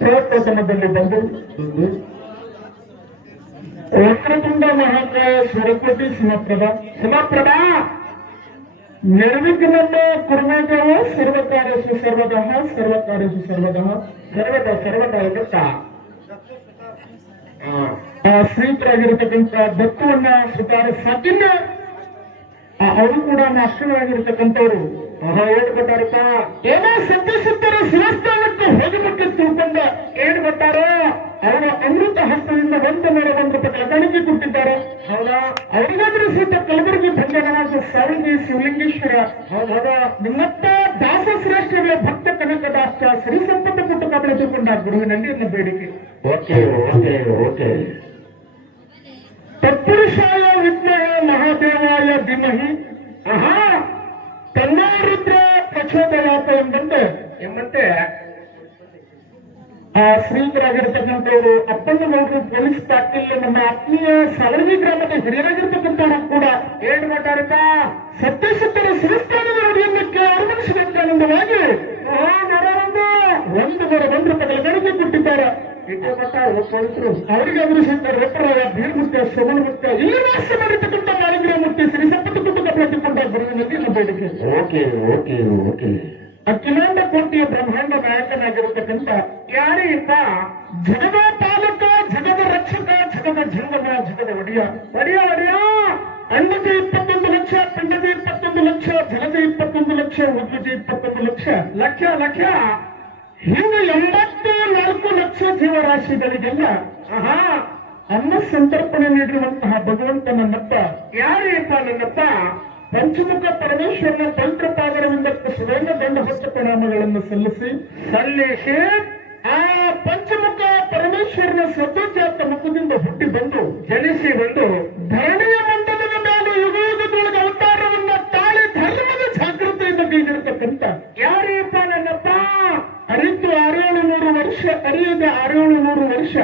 ಪ್ರಪ್ರಥಮದಲ್ಲಿ ಬಂದು ವಕ್ರತುಂಡ ಮಹಾಕಾಯ ಸ್ವರಕೋಟಿ ಸಮಪ್ರದ ಸಮಪ್ರದ ನಿರ್ವಿಘ್ನನ್ನ ಕುರ್ಮೇದೇವ ಸರ್ವಕಾರ್ಯಸು ಸರ್ವದಃ ಸರ್ವಕಾರ್ಯಸು ಸರ್ವದಃ ಸರ್ವದ ಸರ್ವದ ಆ ಶ್ರೀತರಾಗಿರತಕ್ಕಂಥ ದತ್ತುವನ್ನ ಸ್ವೀಕಾರ ಆ ಅವರು ಕೂಡ ನಾಶವಾಗಿರ್ತಕ್ಕಂಥವ್ರು ಮಹಾ ಏನ್ ಕೊಟ್ಟಾರಪ್ಪ ಏನೋ ಸತ್ಯ ಶಿರಸ್ಥಾನಕ್ಕೆ ಹೋಗಬೇಕು ತಿಳ್ಕೊಂಡ ಏನ್ ಕೊಟ್ಟಾರೋ ಅವರ ಅಮೃತ ಹಸ್ತದಿಂದ ಬಂದ ಮೇಲೆ ಒಂದು ರೂಪಾಯಿ ಕಾಣಿಕೆ ಕೊಟ್ಟಿದ್ದಾರೆ. ಹೌದಾ? ಅವರಿಗಾದ್ರೂ ಸಹಿತ ಕಲಬುರಗಿ ಭಂಜನವಾಸ ಸಾರಿಗೆ ಶಿವಲಿಂಗೇಶ್ವರ. ಹೌದಾ ನಿಮ್ಮತ್ತ ದಾಸ ಶ್ರೇಷ್ಠಗಳ ಭಕ್ತ ಕನಕದಾಸ ಶ್ರೀ ಸಂಪತ್ತ ಕೊಟ್ಟು ತಿಳ್ಕೊಂಡ ಗುರುವಿನಲ್ಲಿ ನನ್ನ ಬೇಡಿಕೆ. Okay okay okay. ತತ್ಪುರುಷಾಯ ವಿದ್ಮಹ ಮಹಾದೇವಾಯ ಧಿಮಹಿ ಆಹಾ ತನ್ನಾರುದ್ರ ಪ್ರಚೋದಯಾತ ಎಂಬಂತೆ ಎಂಬಂತೆ ಆ ಶ್ರೀಕರಾಗಿರ್ತಕ್ಕಂಥವರು ಅಪ್ಪಣ್ಣ ಗೌಡರು ಪೊಲೀಸ್ ಪಾಟೀಲ್ ನಮ್ಮ ಆತ್ಮೀಯ ಸಾವರ್ಗಿ ಗ್ರಾಮದ ಹಿರಿಯರಾಗಿರ್ತಕ್ಕಂಥವ್ರು ಕೂಡ ಏನ್ ಕೊಟ್ಟಾರಪ್ಪ ಸತ್ಯಸತ್ತರ ಶಿವಸ್ಥಾನದ ನುಡಿಯನ್ನಕ್ಕೆ ಅನುಮತಿಸಿದಂತಾನಂದವಾಗಿ ಒಂದು ನೂರ ಒಂದು ರೂಪಾಯಿ ಗಣಿಗೆ ಕೊಟ್ಟಿದ್ದಾರೆ. ಅವರಿಗೆ ಅಂದ್ರೆ ಅವರು ಸಹಿತ ರೆಪ್ಪರಾಯ ಬೀರ್ಮುತ್ಯ ಸೋಮನಮುತ್ಯ ಇಲ್ಲಿ ವಾಸ ಮಾಡಿರ್ತಕ್ಕಂಥ ಮಾಲಿಗ್ರಾಮೂರ್ತಿ ಶ್ರೀ ಪ್ರತಿಕೊಂಡ ಗುರುವಿನಲ್ಲಿ ಬೇಡಿಕೆ ಓಕೆ ಓಕೆ ಓಕೆ. ಅಖಿಲಾಂಡ ಕೋಟಿಯ ಬ್ರಹ್ಮಾಂಡ ನಾಯಕನಾಗಿರತಕ್ಕಂಥ ಯಾರೀಪ ಜಗದ ಪಾಲಕ ಜಗದ ರಕ್ಷಕ ಜಗದ ಜಂಗಮ ಜಗದ ಒಡೆಯ. ಒಡೆಯ ಒಡೆಯ! ಅನ್ನದ ಇಪ್ಪತ್ತೊಂದು ಲಕ್ಷ, ಪಿಂಡದ ಇಪ್ಪತ್ತೊಂದು ಲಕ್ಷ, ಜಲದ ಇಪ್ಪತ್ತೊಂದು ಲಕ್ಷ ಉದ್ವಿಜ ಇಪ್ಪತ್ತೊಂದು ಲಕ್ಷ ಲಕ್ಷ ಲಕ್ಷ! ಹಿಂದೆ ಎಂಬತ್ತು ನಾಲ್ಕು ಲಕ್ಷ ಜೀವರಾಶಿಗಳಿಗೆಲ್ಲ ಆಹಾ! ಅನ್ನ ಸಂತರ್ಪಣೆ ನೀಡಿರುವಂತಹ ಭಗವಂತ ನನ್ನಪ್ಪ ಯಾರೇಪ್ಪ ನನ್ನಪ್ಪ? ಪಂಚಮುಖ ಪರಮೇಶ್ವರನ ಪವಿತ್ರ ಪಾದರವಿಂದಕ್ಕೆ ಸುವರ್ಣ ದಂಡ ಹೊತ್ತ ಪ್ರಣಾಮಗಳನ್ನು ಸಲ್ಲಿಸಿ ಸಲ್ಲಿಸಿ ಆ ಪಂಚಮುಖ ಪರಮೇಶ್ವರನ ಸದ್ಯೋಜಾತ ಮುಖದಿಂದ ಹುಟ್ಟಿ ಬಂದು, ಜನಿಸಿ ಬಂದು ಧರಣಿಯ ಮಂಡಲದ ಮೇಲೆ ಯುಗಯುಗದೊಳಗೆ ಅವತಾರವನ್ನ ತಾಳಿ ಧರ್ಮದ ಜಾಗೃತಿಯಿಂದ ಬೀಗಿರತಕ್ಕಂತ ಯಾರೇಪ್ಪ ನನ್ನಪ್ಪ? ಅರಿತು ಆರೇಳು ನೂರು ವರ್ಷ, ಅರಿಯದ ಆರೇಳು ನೂರು ವರ್ಷ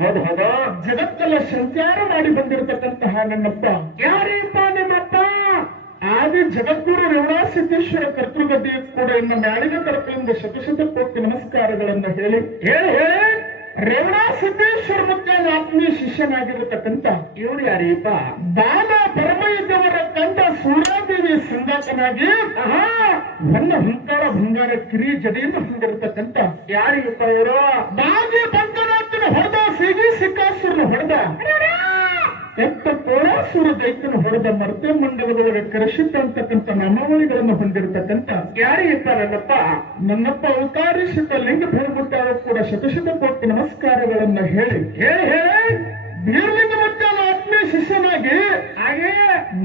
ಹೌದು ಹೌದು. ಜಗತ್ತೆಲ್ಲ ಸಂಚಾರ ಮಾಡಿ ಬಂದಿರತಕ್ಕಂತಹ ನನ್ನಪ್ಪ. ಯಾರೇಪ ನಿಮ್ಮಪ್ಪ? ಆದಿ ಜಗದ್ಗುರು ರೇವಣಾಸಿದ್ದೇಶ್ವರ ಕರ್ತೃಗತಿ ಕೂಡ ಇನ್ನು ನಾಡಿನ ತರಪಿನಿಂದ ಶತಶತ ಕೋಟಿ ನಮಸ್ಕಾರಗಳನ್ನು ಹೇಳಿ ಹೇಳಿ ಹೇಳಿ ರೇವಣಾಸಿದ್ದೇಶ್ವರ ಮತ್ತೆ ಆತ್ಮೀಯ ಶಿಷ್ಯನಾಗಿರತಕ್ಕಂತ ಇವರು ಯಾರೀಪ ಬಾಲ ಪರಮಯುದ್ಧವರ ಕಂಡ ಸೂರ್ಯಾದೇವಿ ಸಂಗಾತನಾಗಿ, ಆಹಾ ನನ್ನ ಹುಂಕಾರ ಭಂಗಾರ ಕಿರಿ ಜಡೆಯನ್ನು ಹೊಂದಿರತಕ್ಕಂತ ಯಾರಿಗಪ್ಪ ಇವರು? ಬಾಗಿ ಬಂಕನಾಥನ ಹೊಡೆದ ಸಿಗಿ ಸಿಕ್ಕಾಸುರನ ಹೊಡೆದ ಕೆಟ್ಟ ಕೋಳಾಸುರ ದೈತ್ಯನು ಹೊಡೆದ ಮರ್ತೆ ಮಂಡಲದೊಳಗೆ ಕರೆಸಿದ್ದ ಅಂತಕ್ಕಂಥ ನಾಮಾವಳಿಗಳನ್ನು ಹೊಂದಿರತಕ್ಕಂಥ ಯಾರೇ ನನ್ನಪ್ಪ ನನ್ನಪ್ಪ ಅವತಾರಿಸಿದ ಲಿಂಗ ಭೇರ್ಬಿಟ್ಟಾಗ ಕೂಡ ಶತಶತ ಕೋಟಿ ನಮಸ್ಕಾರಗಳನ್ನ ಹೇಳಿ ಹೇಳಿ ಹೇಳಿ, ಬೀರ್ಲಿಂಗ ಮತ್ತೆ ಆತ್ಮೀಯ ಶಿಷ್ಯನಾಗಿ ಹಾಗೆ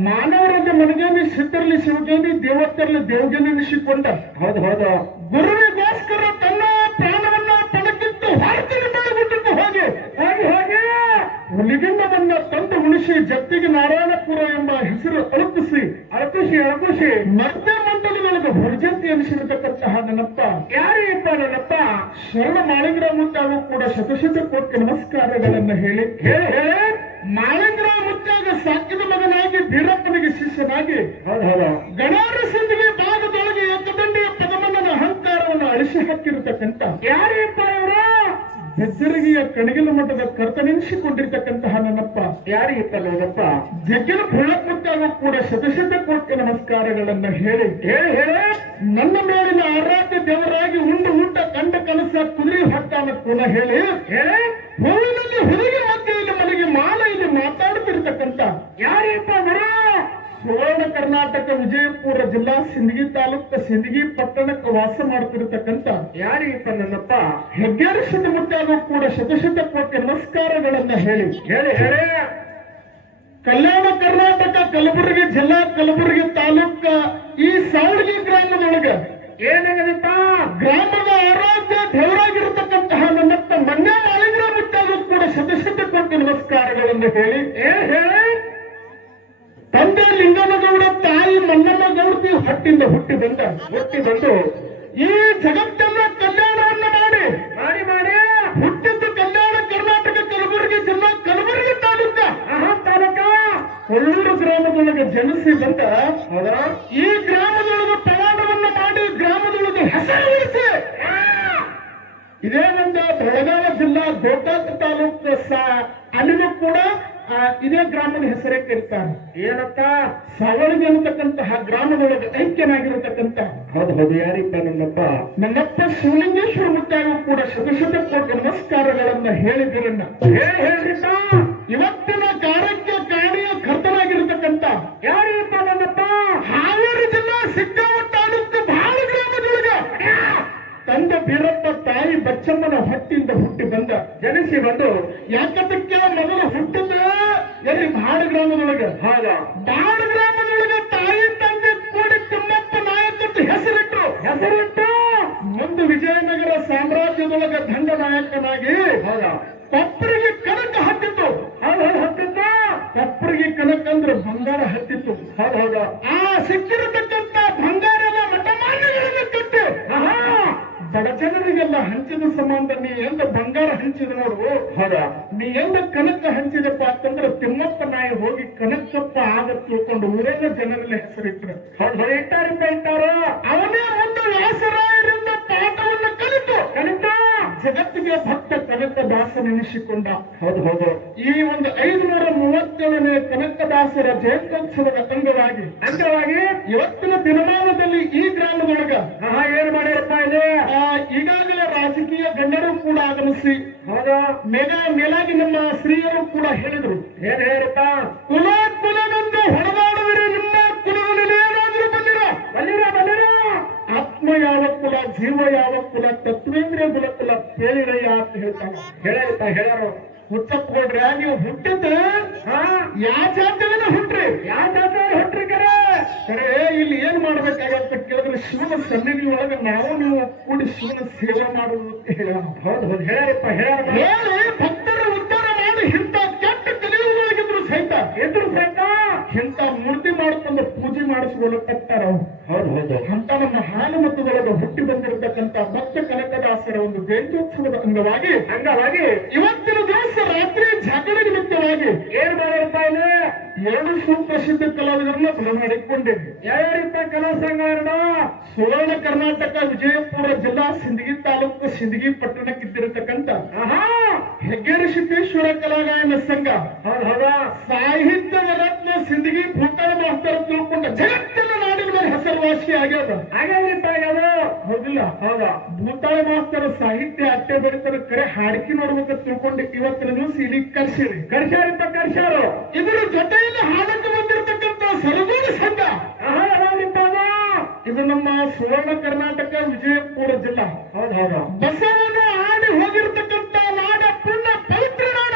ಮಾನವರಾದ ಮನಗೇನಿ ಸಿದ್ಧರಲ್ಲಿ ಶಿವಗೇನಿ ದೇವತೆಯಲ್ಲಿ ದೇವಗೇನಿಸಿಕೊಂಡ ಹೌದು ಹೌದು, ಗುರುವಿಗೋಸ್ಕರ ತನ್ನ ಪ್ರಾಣವನ್ನ ಪಣಕ್ಕಿಟ್ಟು ಹೊರತಿಗೆ ಮಾಡಿಬಿಟ್ಟಿದ್ದು ಹೋಗಿ ಹೋಗಿ ಹೋಗಿ ಹುಲಿಗಿನ ತಂದು ಉಳಿಸಿ ಜತ್ತಿಗೆ ನಾರಾಯಣಪುರ ಎಂಬ ಹೆಸರು ಅಳುಕಿಸಿ ಅಳಕುಸಿ ಅಳಕುಸಿ ಮಧ್ಯ ಮಂಡಲದೊಳಗೆ ಹೊರಜಂತಿ ಎನಿಸಿರತಕ್ಕಂತಹ ನನ್ನಪ್ಪ ಯಾರಿಗಪ್ಪ ನನ್ನಪ್ಪ ಶರಣ ಮಾಳಿಂದ್ರ ಮುಂತಾಗ ಕೂಡ ಶತಶತ ಕೋಟಿ ನಮಸ್ಕಾರಗಳನ್ನು ಹೇಳಿ ಮಾಳಿಂದ್ರ ಮುಂತಾಗ ಮುತ್ತಾಗ ಸಾಕಿದ ಮಗನಾಗಿ ಬೀರಪ್ಪನಿಗೆ ಶಿಷ್ಯನಾಗಿ ಗಣಾರ ಸಿಂಧಿಗೆ ಭಾಗದೊಳಗೆ ಏಕದಂಡಿಯ ಪದಮನ್ನನ ಅಹಂಕಾರವನ್ನು ಅಳಿಸಿ ಹಾಕಿರತಕ್ಕಂಥ. ಯಾರೇಪ್ಪ ಇವರು ಕಣಗಿಲು ಮಠದ ಕರ್ತನೆನಿಸಿಕೊಂಡಿರ್ತಕ್ಕಂತಹ ನನ್ನಪ್ಪ ಯಾರಿಗಪ್ಪ ನನ್ನಪ್ಪ ಜಗ್ಗಿನ ಭುಳಕ್ಕುತ್ತಾಗೂ ಕೂಡ ಶತಶತ ಕೋಟಿ ನಮಸ್ಕಾರಗಳನ್ನ ಹೇಳಿ ಹೇಳಿ ಹೇಳಿ, ನನ್ನ ಮೇಲಿನ ಆರಾಧ್ಯ ದೇವರಾಗಿ ಉಂಡು ಊಟ ಕಂಡ ಕನಸ ಕುದುರೆ ಹಾಕ್ತಾನ ಕೂಡ ಹೇಳಿ ಹೇಳಿ, ಹೂವಿನಲ್ಲಿ ಹುಡುಗಿ ಮಧ್ಯೆಯಲ್ಲಿ ಮನೆಗೆ ಮಾಲ ಇಲ್ಲಿ ಮಾತಾಡ್ತಿರ್ತಕ್ಕಂತ ಯಾರಿಪ್ಪ ಸುವರ್ಣ ಕರ್ನಾಟಕ ವಿಜಯಪುರ ಜಿಲ್ಲಾ ಸಿಂದಗಿ ತಾಲೂಕ ಸಿಂದಗಿ ಪಟ್ಟಣಕ್ಕೆ ವಾಸ ಮಾಡ್ತಿರತಕ್ಕಂಥ ಯಾರಿಗಪ್ಪ ನನ್ನಪ್ಪ ಹೆಗ್ಗೇರಿ ಸುತ್ತಮುತ್ತಾಗೂ ಕೂಡ ಶತಶತ ಕೋಟಿ ನಮಸ್ಕಾರಗಳನ್ನ ಹೇಳಿ. ಹೇಳಿ ಹೇಳಿ. ಕಲ್ಯಾಣ ಕರ್ನಾಟಕ ಕಲಬುರಗಿ ಜಿಲ್ಲಾ ಕಲಬುರಗಿ ತಾಲೂಕ ಈ ಸಾವಳಗಿ ಗ್ರಾಮದೊಳಗ ಏನಾಗದಪ್ಪ? ಗ್ರಾಮದ ಆರೋಗ್ಯ ದೇವರಾಗಿರತಕ್ಕಂತಹ ನನ್ನಪ್ಪ ಮನ್ಯ ಮಾಳಿಂಗ್ರ ಮುಟ್ಟಾಗೂ ಕೂಡ ಶತಶತ ಕೋಟಿ ನಮಸ್ಕಾರಗಳನ್ನು ಹೇಳಿ. ಏ ಹೇಳಿ. ತಂದೆ ಲಿಂಗನಗೌಡ, ತಾಯಿ ಮನ್ನಮ್ಮ ಗೌಡ್ತಿ ಹೊಟ್ಟಿಂದ ಹುಟ್ಟಿ ಬಂದ ಹುಟ್ಟಿ ಬಂದು ಈ ಜಗತ್ತನ್ನ ಕಲ್ಯಾಣವನ್ನ ಮಾಡಿ ಮಾಡಿ ಮಾಡಿ ಹುಟ್ಟಿದ್ದು ಕಲ್ಯಾಣ ಕರ್ನಾಟಕ ಕಲಬುರಗಿ ಜಿಲ್ಲಾ ಕಲಬುರಗಿ ತಾಲೂಕ ತಾಲೂಕ ಕೊಲ್ಲೂರು ಗ್ರಾಮದೊಳಗೆ ಜನಿಸಿ ಬಂದ ಹೌದಾ ಈ ಗ್ರಾಮದೊಳಗೆ ಪ್ರಯಾಣವನ್ನ ಮಾಡಿ ಗ್ರಾಮದೊಳಗೆ ಹೆಸರು ಉಳಿಸಿ. ಇದೇ ಒಂದು ಬೆಳಗಾವಿ ಜಿಲ್ಲಾ ಗೋಕಾಕ್ ತಾಲೂಕು ಇದೇ ಗ್ರಾಮದ ಹೆಸರೇ ಕರೀತಾರೆ ಏನಪ್ಪ? ಸಾವಳಿಗೆ ಅನ್ನತಕ್ಕಂತಹ ಗ್ರಾಮದೊಳಗೆ ಐಕ್ಯನಾಗಿರತಕ್ಕಂತ. ಹೌದು ಹೌದು ಯಾರಿಪ್ಪ ನನ್ನಪ್ಪ? ನನ್ನಪ್ಪ ಸೂಲಿಂಗೇಶ್ವರ ಮುತ್ತಾಗೂ ಕೂಡ ಶತಶತ ಕೋಟಿ ನಮಸ್ಕಾರಗಳನ್ನ ಹೇಳಿದಿರನ್ನ ಹೇಳಿ ಜನಿಸಿ ಬಂದು ಯಾಕತಕ್ಕೆ ಮೊದಲು ಹುಟ್ಟಿದ ಎಲ್ಲಿ ಬಾಡ ಗ್ರಾಮದೊಳಗ? ಹೌದು? ಬಾಡ ಗ್ರಾಮದೊಳಗ ತಾಯಿ ತಂದೆ ಕೂಡಿ ತಿಮ್ಮಪ್ಪ ನಾಯಕ ಹೆಸರಿಟ್ಟು ಹೆಸರಿಟ್ಟು ಮುಂದೆ ವಿಜಯನಗರ ಸಾಮ್ರಾಜ್ಯದೊಳಗ ದಂಡ ನಾಯಕನಾಗಿ ಹೌದು? ಕೊಪ್ಪರಿಗೆ ಕನಕ ಹತ್ತಿತ್ತು. ಹೌದು ಹತ್ತಿದ್ದ ಕೊಪ್ಪರಿಗೆ ಕನಕ ಅಂದ್ರೆ ಬಂಗಾರ ಹತ್ತಿತ್ತು. ಹೌದು ಹೌದ. ಆ ಸಿಕ್ಕಿರತಕ್ಕಂತ ಬಂಗಾರ ಮಠಮಾನ್ಯಗಳನ್ನು ಕಟ್ಟಿ. ಬಡ ಜನರಿಗೆಲ್ಲ ಹಂಚಿನ ಸಂಬಂಧ ನೀ ಎಂದ ಬಂಗಾರ ಹಂಚಿದ ನೋಡು. ಹೌದ? ನೀ ಎಲ್ಲ ಕನಕ ಹಂಚಿದಪ್ಪ ಅಂತಂದ್ರೆ ತಿಮ್ಮಪ್ಪ ನಾಯಿ ಹೋಗಿ ಕನಕಪ್ಪ ಆಗ ತಿಳ್ಕೊಂಡು ಊರೆಲ್ಲ ಜನರಲ್ಲಿ ಹೆಸರಿಟ್ರು. ಇಟ್ಟಾರಿಪ್ಪ ಇಟ್ಟಾರು ಅವನೇ ಒಂದು ವ್ಯಾಸರಾಯರಿಂದ ಪಾಠವನ್ನು ಕಲಿತು. ಕಲಿತ? ಜಗತ್ತಿಗೆ ಭಕ್ತ ಕನಕ ದಾಸನೆನಿಸಿಕೊಂಡ ಹೌದು ಹೌದು. ಈ ಒಂದು ಐದುನೂರ ಮೂವತ್ತೇಳನೇ ಕನಕದಾಸರ ಜಯಂತ್ಯೋತ್ಸವದ ಅಂಗವಾಗಿ ಅಂಗವಾಗಿ ಇವತ್ತಿನ ದಿನಮಾನದಲ್ಲಿ ಈ ಗ್ರಾಮದೊಳಗ ಆಹಾ ಏನ್ ಮಾಡಿರಪ್ಪ ಇಲ್ಲಿ ಆ, ಈಗಾಗಲೇ ರಾಜಕೀಯ ಗಣ್ಯರು ಕೂಡ ಆಗಮಿಸಿ ಮೇಗ ಮೇಲಾಗಿ ನಮ್ಮ ಸ್ತ್ರೀಯರು ಕೂಡ ಹೇಳಿದ್ರು ಏನ್ ಹೇಳಪ್ಪ ಕುಲ ಕುಲವೆಂದು ಹೊಡೆದಾಡುವಿರಿ ನಿಮ್ಮ ಕುಲದಲ್ಲಿ ಏನಾದರೂ ಬಂದಿರ ಬಲ್ಲಿರ ಬಲ್ಲಿರ ಆತ್ಮ ಯಾವ ಕುಲ, ಜೀವ ಯಾವ ಕುಲ, ತತ್ವೇಂದ್ರಿಯ ಕುಲ ಕುಲ, ಕೇಳಿರಯ್ಯ ಅಂತ ಹೇಳ್ತಾನೆ. ಹೇಳಿರಪ್ಪ ಹೇಳರು ಹುಟ್ಟಕ್ ನೀವು ಹುಟ್ಟಿದ್ರೆ ಯಾವ ಜಾತಿಯಿಂದ ಹುಟ್ಟ್ರಿ? ಯಾವ ಜಾತಿ ಹುಟ್ಟ್ರಿ ಕರೆ? ಸರಿ ಇಲ್ಲಿ ಏನ್ ಮಾಡ್ಬೇಕಾಗತ್ತ ಕೇಳಿದ್ರೆ ಶಿವನ ಸನ್ನಿಧಿ ಒಳಗೆ ನಾವು ನೀವು ಕೂಡಿ ಶಿವನ ಸೇವೆ ಮಾಡುವುದು ಹೌದು ಹೌದು. ಹೇಳ್ಯಾರಪ್ಪ ಹೇಳಿ ಭಕ್ತರ ಉದ್ಧಾರ ಮಾಡಿ ಇಂಥ ಕೆಟ್ಟ ಕಲಿಯುವಾಗಿದ್ರು ಸಹಿತ. ಎದುರು ಸಹಿತ? ಇಂಥ ಮೂರ್ತಿ ಮಾಡ್ಕೊಂಡು ಪೂಜೆ ಮಾಡಿಸ್ಕೊಳ್ಳುತ್ತಾರ ಅವ್ರು. ಹೌದು ಹೌದು ಅಂತ ನಮ್ಮ ಹಾಲು ಮತದೊಳಗೆ ಹುಟ್ಟಿ ಬಂದಿರತಕ್ಕಂತ ಭಕ್ತ ಕನಕದಾಸರ ಒಂದು ಜಯಂತ್ಯೋತ್ಸವದ ಅಂಗವಾಗಿ ಅಂಗವಾಗಿ ಇವತ್ತಿನ ದಿವಸ ರಾತ್ರಿ ಜಾಗರಣ ನಿಮಿತ್ತವಾಗಿ ಏನ್ ಮಾಡಿರ್ತಾ ಇಲ್ಲಿ? ಎರಡು ಸುಪ್ರಸಿದ್ಧ ಕಲಾವಿದರನ್ನ ಬರಮಾಡಿಕೊಂಡಿದ್ವಿ ಯಾರ್ಯಾರಿಪ್ಪ ಕಲಾ ಸಂಘ ಸುವರ್ಣ ಕರ್ನಾಟಕ ವಿಜಯಪುರ ಜಿಲ್ಲಾ ಸಿಂದಗಿ ತಾಲೂಕು ಸಿಂದಗಿ ಪಟ್ಟಣಕ್ಕಿದ್ದಿರತಕ್ಕಂತ ಆಹಾ ಹೆಗ್ಗೇರಿ ಸಿದ್ದೇಶ್ವರ ಕಲಾಗಾಯನ ಸಂಘ ಸಾಹಿತ್ಯದ ರತ್ನ ಸಿಂದಗಿ ಭೂತಾಳ ಮಾಸ್ತರ ತಿಳ್ಕೊಂಡ ಜಗತ್ತಿನ ನಾಡಿನ ಮೇಲೆ ಹೆಸರುವಾಸಿ ಆಗ್ಯದ ಹಾಗಾದ್ರಿಪ್ಪ ಅದು ಹೌದ ಭೂತಾಳ ಮಾಸ್ತರ ಸಾಹಿತ್ಯ ಅತ್ತೆ ಬರೀತಾರ ಕರೆ ಹಾಡಿಕೆ ನೋಡ್ಬೇಕು ತಿಳ್ಕೊಂಡು ಇವತ್ತಿನ ದಿವಸ ಇಲ್ಲಿ ಕರ್ಸಿರಿ ಅಂತ ಕರ್ಸ್ಯಾರು. ಇದರ ಜೊತೆಯಲ್ಲಿ ಹಾಡಕ್ಕೆ ಬಂದಿರತಕ್ಕಂತ ಸರಗೂರು ಸಂಘ. ಇದು ನಮ್ಮ ಸುವರ್ಣ ಕರ್ನಾಟಕ ವಿಜಯಪುರ ಜಿಲ್ಲಾ. ಹೌದು ಹೌದು. ಬಸವನ ಆಡಿ ಹೋಗಿರ್ತಕ್ಕಂತ ನಾಡ ಪುಣ್ಯ ಪವಿತ್ರ ನಾಡ.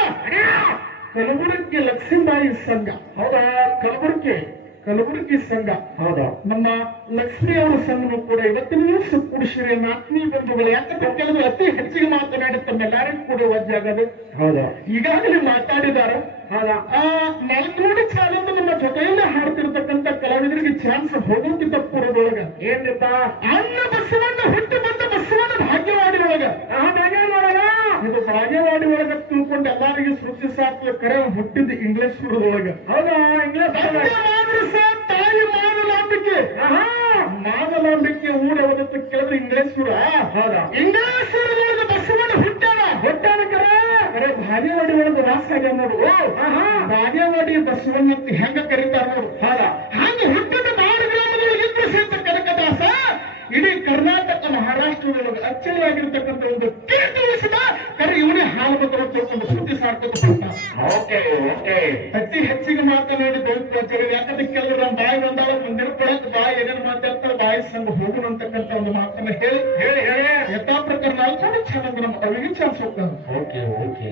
ಕಲಬುರಗಿ ಲಕ್ಷ್ಮೀಬಾಯಿ ಸಂಘ. ಹೌದಾ? ಕಲಬುರಗಿ. ಕಲಬುರಗಿ ಸಂಘ. ಹೌದು. ನಮ್ಮ ಲಕ್ಷ್ಮಿ ಅವರ ಸಂಘನು ಕೂಡ ಇವತ್ತಿನ ದಿವಸ ಕೂಡಿಸಿರಿ ಆತ್ಮೀಯ ಬಂಧುಗಳು ಯಾಕಂದ್ರೆ ಕೆಲವರು ಅತಿ ಹೆಚ್ಚಿಗೆ ಮಾತನಾಡಿ ತಮ್ಮೆಲ್ಲರಿಗೂ ಕೂಡ ವಜ್ಜೆ ಹೌದಾ. ಈಗಾಗಲೇ ಮಾತಾಡಿದ್ದಾರೆ. ಆ ನಾಲ್ಕುನೂರು ಚಾಲಂದ ನಮ್ಮ ಜೊತೆಯಲ್ಲೇ ಹಾಡ್ತಿರ್ತಕ್ಕಂಥ ಕಲಾವಿದರಿಗೆ ಚಾನ್ಸ್ ಹೋಗೋಕ್ಕಿಂತ ಪೂರ್ವದೊಳಗ. ಏನ್ರಿಪ್ಪ? ಅನ್ನ ಬಸವಣ್ಣ ಹುಟ್ಟಿ ಬಂದ ಬಸವಣ್ಣ ಭಾಗ್ಯವಾಡಿ ಒಳಗ ಆಹಾ ಬ್ಯಾಗ ನೋಡಲ್ಲ ಇದು ಭಾಗ್ಯವಾಡಿ ಒಳಗ ತಿಳ್ಕೊಂಡು ಸೃಷ್ಟಿ ಸಾತ್ವ ಕರೆ ಹುಟ್ಟಿದ್ದು ಇಂಗ್ಲಿಷ್ ಹುಡುಗೊಳಗ ಹೌದಾ? ಇಂಗ್ಲಿಷ್ ತಾಯಿ ಮಾದಲಾಂಬಿಕೆ ಮಾದಲಾಂಬಿಕೆ ಊರ ಯಾವ್ದತ್ತ ಕೇಳಿದ್ರೆ ಇಂಗ್ಲಿಷ್ ಸುರ ಹೌದಾ? ಇಂಗ್ಲಿಷ್ ಸುರದೊಳಗ ಬಸವಣ್ಣ ಹುಟ್ಟಾನ ಹುಟ್ಟಾನ ಕರೆ? ಅರೆ ಬಾಗೇವಾಡಿ ಒಳಗ ವಾಸ ಆಗ್ಯಾವ ನೋಡು. ಬಾಗೇವಾಡಿ ಬಸವಣ್ಣ ಅಂತ ಹೆಂಗ ಕರೀತಾರ ನೋಡು. ಹೌದಾ? ಹಾಗೆ ಹುಟ್ಟಿದ ನಾಡು ಗ್ರಾಮಗಳು ಇದ್ದು ಸಹಿತ ಕನಕದಾಸ ಇಡೀ ಕರ್ನಾಟಕ ಮಹಾರಾಷ್ಟ್ರದೊಳಗೆ ಅಚ್ಚರಿಯಾಗಿರ್ತಕ್ಕಂಥ ಒಂದು ಕರೆ ಇವನೇ ಒಂದು ಸುದ್ದಿ ಸಾರ್ಕೊಂಡು ಬರ್ತಾನೆ ಓಕೆ ಓಕೆ. ಅತಿ ಹೆಚ್ಚಿಗೆ ಮಾತನಾಡಿ ದೈತ್ಯಾಚಾರ್ಯ ಯಾಕಂದ್ರೆ ಕೆಲವರು ನಮ್ಮ ಬಾಯಿ ಬಂದಾಗ ಮುಂದಿನ ಕೊಳಕ್ ಬಾಯಿ ಏನೇನು ಮಾತಾಡ್ತಾರೆ ಬಾಯಿ ಸಂಗ ಹೋಗುಣ ಅಂತಕ್ಕಂಥ ಒಂದು ಮಾತನ್ನ ಹೇಳಿ ಹೇಳಿ ಹೇಳಿ. ಯಥಾ ಪ್ರಕಾರ ನಾಲ್ಕು ಚೆನ್ನಾಗಿ ನಮ್ಮ ಅವಿಗೆ ಚಾನ್ಸ್ ಹೋಗ್ತಾರೆ ಓಕೆ ಓಕೆ.